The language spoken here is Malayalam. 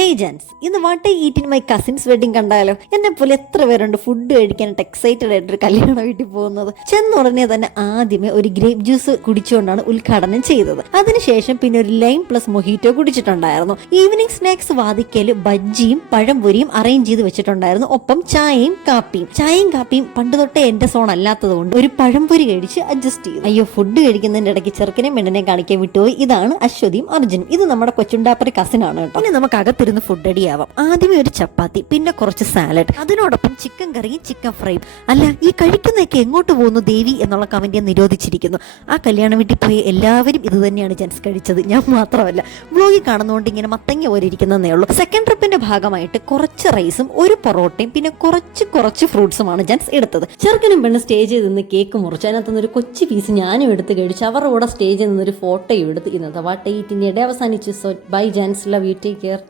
ഹേയ് ജാൻസ്, ഇന്ന് what I eat in my cousins wedding കണ്ടാലോ? എന്നെ പോലെ എത്ര പേരുണ്ട് ഫുഡ് കഴിക്കാനായിട്ട് എക്സൈറ്റഡ് ആയിട്ട് ഒരു കല്യാണ വീട്ടിൽ പോകുന്നത്. ചെന്ന ഉടനെ തന്നെ ആദ്യമേ ഒരു ഗ്രേപ്പ് ജ്യൂസ് കുടിച്ചുകൊണ്ടാണ് ഉദ്ഘാടനം ചെയ്തത്. അതിനുശേഷം പിന്നെ ഒരു ലൈം പ്ലസ് മൊഹീറ്റോ കുടിച്ചിട്ടുണ്ടായിരുന്നു. ഈവനിങ് സ്നാക്സ് വാതിക്കല് ബജ്ജിയും പഴംപൊരിയും അറേഞ്ച് ചെയ്ത് വെച്ചിട്ടുണ്ടായിരുന്നു. ഒപ്പം ചായയും കാപ്പിയും പണ്ട് തൊട്ടേ എന്റെ സോൺ അല്ലാത്തത് കൊണ്ട് ഒരു പഴംപൊരി കഴിച്ച് അഡ്ജസ്റ്റ് ചെയ്തു. അയ്യോ, ഫുഡ് കഴിക്കുന്നതിന്റെ ഇടയ്ക്ക് ചെറുക്കനെ പെണ്ണിനെ കാണിക്കാൻ വിട്ടുപോയി. ഇതാണ് അശ്വതിയും അർജുനും. ഇത് നമ്മുടെ കൊച്ചുണ്ടാപ്പറി കസിൻ ആണ് കേട്ടോ. ഇനി നമുക്ക് അകത്തിരുന്ന് ഫുഡ് അടിയാവാം. ആദ്യമേ ഒരു ചപ്പാത്തി, പിന്നെ കുറച്ച് സാലഡ്, അതിനോടൊപ്പം ചിക്കൻ കറിയും ചിക്കൻ ഫ്രൈയും. അല്ല, ഈ കഴിക്കുന്നതൊക്കെ എങ്ങോട്ട് പോകുന്നു ദേവി എന്നുള്ള കമന്റ് നിരോധിച്ചിരിക്കുന്നു. ആ കല്യാണ വീട്ടിൽ പോയി എല്ലാവരും ഇത് തന്നെയാണ് ജെൻസ് കഴിച്ചത്, ഞാൻ മാത്രമല്ല. വ്ലോഗിൽ കാണുന്നതുകൊണ്ട് ഇങ്ങനെ മത്തങ്ങ പോലെ ഇരിക്കുന്നതേ ഉള്ളൂ. സെക്കൻഡ് ട്രിപ്പിന്റെ ഭാഗമായിട്ട് കുറച്ച് റൈസും ഒരു പൊറോട്ടയും പിന്നെ കുറച്ച് ഫ്രൂട്ട്സുമാണ് ജെൻസ് എടുത്തത്. ചെറുക്കനും പെണ്ണ് സ്റ്റേജിൽ നിന്ന് കേക്ക് മുറിച്ചു. അതിനകത്തുനിന്ന് ഒരു കൊച്ചു പീസ് ഞാനും എടുത്ത് കഴിച്ചു. അവരുടെ കൂടെ സ്റ്റേജിൽ നിന്നൊരു ഫോട്ടോയും എടുത്ത് ഇന്നത്തെ വാട്ട് ഐ ഈറ്റിന്റെ ഇടയിൽ അവസാനിച്ചു. So bye gents, love you, take care.